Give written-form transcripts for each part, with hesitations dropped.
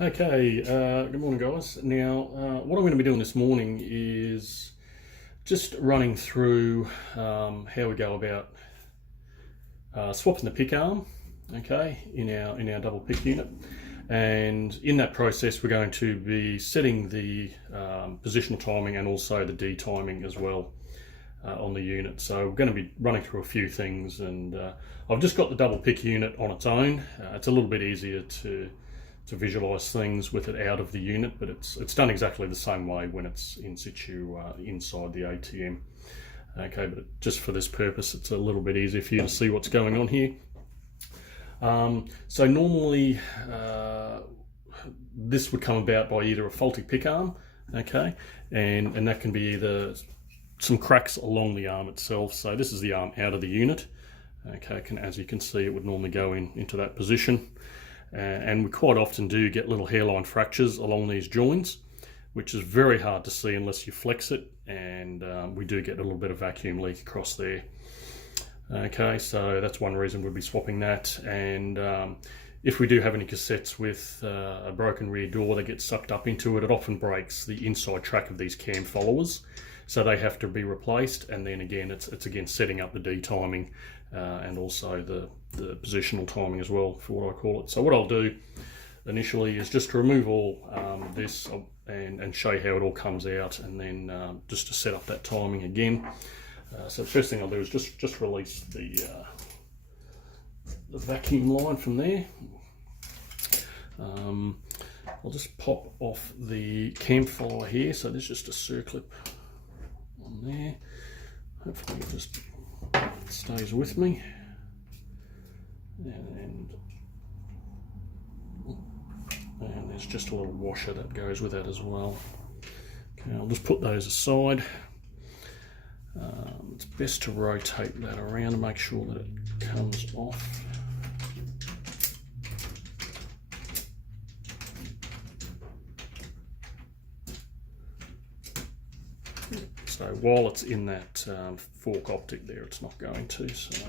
Okay, good morning, guys. Now, what I'm going to be doing this morning is just running through how we go about swapping the pick arm, okay, in our double pick unit. And in that process, we're going to be setting the positional timing and also the D timing as well on the unit. So we're going to be running through a few things, and I've just got the double pick unit on its own. It's a little bit easier to visualize things with it out of the unit, but it's done exactly the same way when it's in situ inside the ATM. Okay, but just for this purpose, it's a little bit easier for you to see what's going on here. So normally this would come about by either a faulty pick arm, okay, and that can be either some cracks along the arm itself. So this is the arm out of the unit, okay, as you can see, it would normally go into that position. And we quite often do get little hairline fractures along these joins, which is very hard to see unless you flex it, and we do get a little bit of vacuum leak across there. Okay, so that's one reason we'll be swapping that. And if we do have any cassettes with a broken rear door that gets sucked up into it, it often breaks the inside track of these cam followers, so they have to be replaced. And then again, it's again setting up the D timing and also the positional timing as well, for what I call it. So what I'll do initially is just to remove all this and show you how it all comes out, and then just to set up that timing again. So the first thing I'll do is just release the vacuum line from there. I'll just pop off the cam follower here. So there's just a circlip on there. Hopefully it just stays with me. And there's just a little washer that goes with that as well. Okay, I'll just put those aside. It's best to rotate that around to make sure that it comes off. So while it's in that fork optic there, it's not going to, so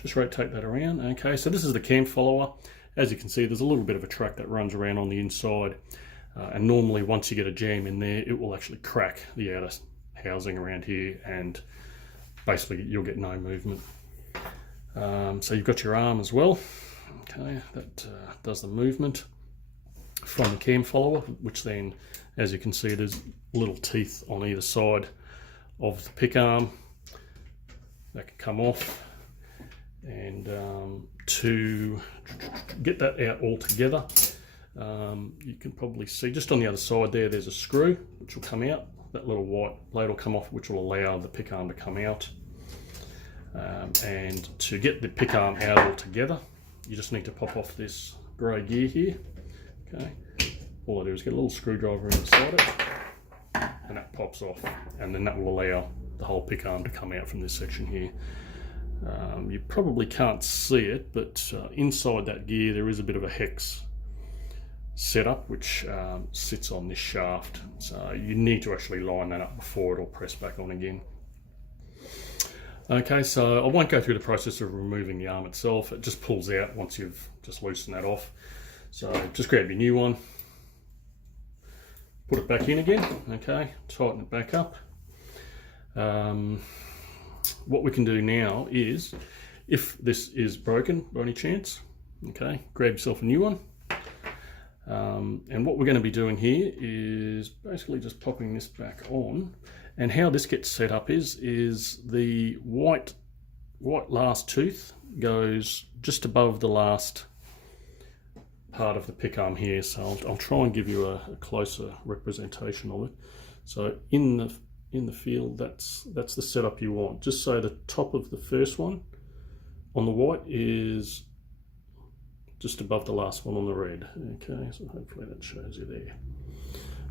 just rotate that around. Okay, so this is the cam follower. As you can see, there's a little bit of a track that runs around on the inside, and normally once you get a jam in there, it will actually crack the outer housing around here, and basically you'll get no movement. So you've got your arm as well, okay, that does the movement from the cam follower, which then, as you can see, there's little teeth on either side of the pick arm that can come off. And to get that out all together, you can probably see just on the other side there, there's a screw which will come out. That little white blade will come off, which will allow the pick arm to come out. And to get the pick arm out all together, you just need to pop off this grey gear here. Okay, all I do is get a little screwdriver inside it, and that pops off, and then that will allow the whole pick arm to come out from this section here. You probably can't see it, but inside that gear there is a bit of a hex setup which sits on this shaft, so you need to actually line that up before it'll press back on again. Okay, so I won't go through the process of removing the arm itself. It just pulls out once you've just loosened that off. So just grab your new one, put it back in again, okay, tighten it back up. What we can do now is, if this is broken by any chance, okay, grab yourself a new one. And what we're going to be doing here is basically just popping this back on. And how this gets set up is the white last tooth goes just above the last part of the pick arm here. So I'll try and give you a closer representation of it. So in the field, that's the setup you want. Just so the top of the first one on the white is just above the last one on the red. Okay, so hopefully that shows you there.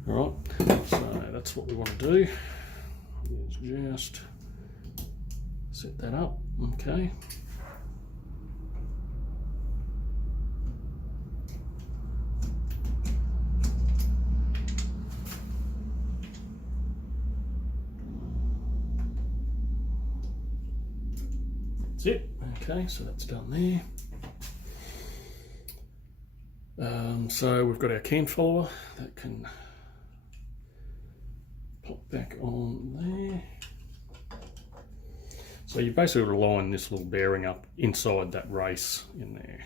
All right, so that's what we want to do, is just set that up, okay. That's it. Okay, so that's done there. So we've got our can follower that can pop back on there. So you basically line this little bearing up inside that race in there.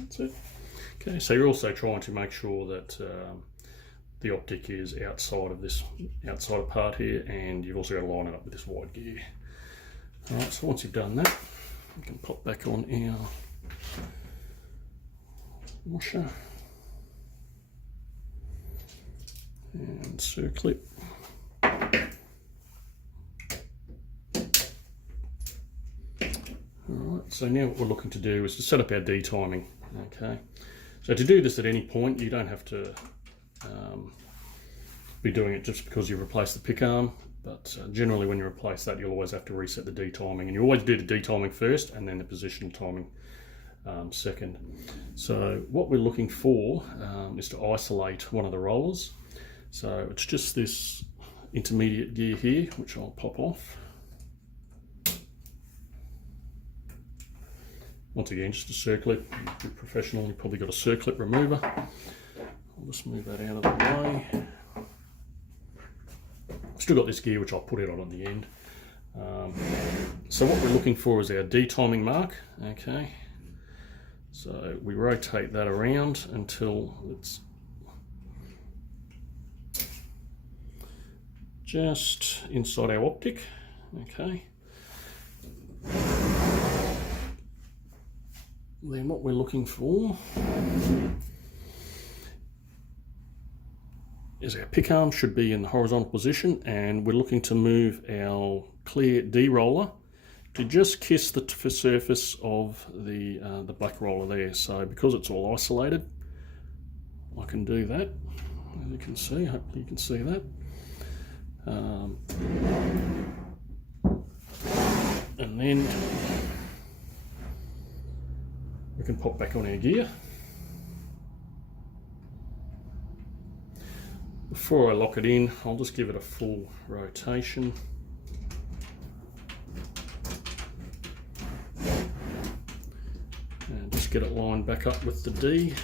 That's it. Okay, so you're also trying to make sure that the optic is outside of this part here, and you've also got to line it up with this wide gear. All right, so once you've done that, we can pop back on our washer and circlip. Alright, so now what we're looking to do is to set up our D-timing. Okay, so to do this at any point, you don't have to be doing it just because you replace the pick arm, but generally when you replace that, you'll always have to reset the D-timing, and you always do the D-timing first and then the positional timing second. So what we're looking for is to isolate one of the rollers. So it's just this intermediate gear here, which I'll pop off. Once again, just a circlip. You're professional, you've probably got a circlip remover. I'll just move that out of the way. Still got this gear, which I'll put it on at the end. So what we're looking for is our D-timing mark. Okay, so we rotate that around until it's just inside our optic. Okay. Then what we're looking for is our pick arm should be in the horizontal position, and we're looking to move our clear D roller to just kiss the surface of the black roller there. So because it's all isolated, I can do that, as you can see. Hopefully you can see that. And then we can pop back on our gear. Before I lock it in, I'll just give it a full rotation. And just get it lined back up with the D.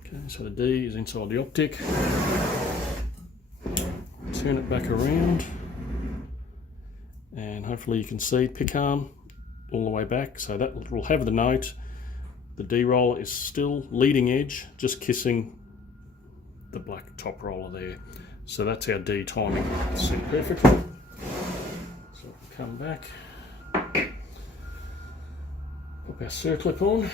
Okay, so the D is inside the optic. Turn it back around, and hopefully you can see pick arm all the way back, so that will have the note. The D roller is still leading edge, just kissing the black top roller there. So that's our D timing set perfectly. So come back, pop our circlip on.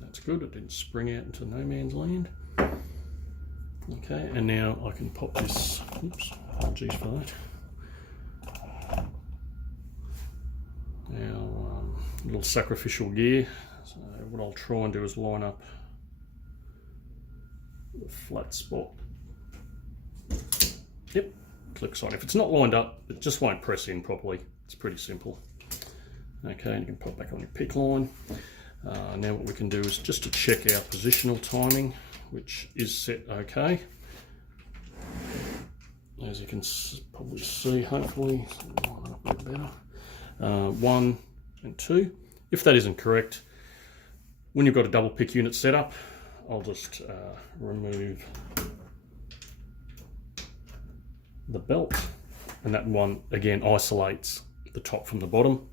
That's good, it didn't spring out into no man's land. Okay, and now I can pop this, oops, apologies for that. Our little sacrificial gear. So what I'll try and do is line up the flat spot. Yep, clicks on. If it's not lined up, it just won't press in properly. It's pretty simple. Okay, and you can pop back on your pick line. Now what we can do is just to check our positional timing, which is set okay. As you can probably see, hopefully, line up a bit better. 1 and 2. If that isn't correct, when you've got a double pick unit set up, I'll just remove the belt, and that one again isolates the top from the bottom.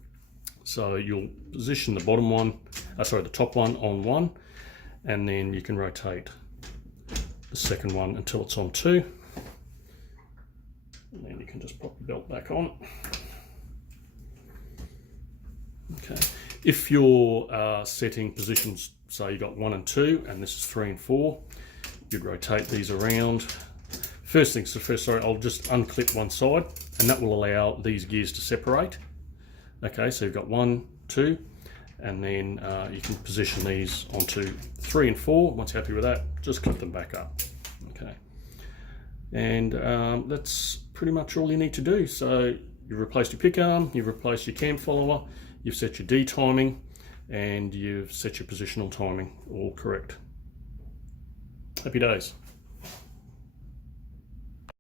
So you'll position the bottom one, the top one on 1, and then you can rotate the second one until it's on 2, and then you can just pop the belt back on. Okay, If you're setting positions, say you got 1 and 2, and this is 3 and 4, you'd rotate these around. First things first, sorry, I'll just unclip one side, and that will allow these gears to separate. Okay, so you've got 1, 2, and then you can position these onto 3 and 4. Once you're happy with that, just clip them back up. Okay, and that's pretty much all you need to do. So you've replaced your pick arm, you've replaced your cam follower, you've set your D timing, and you've set your positional timing, all correct. Happy days.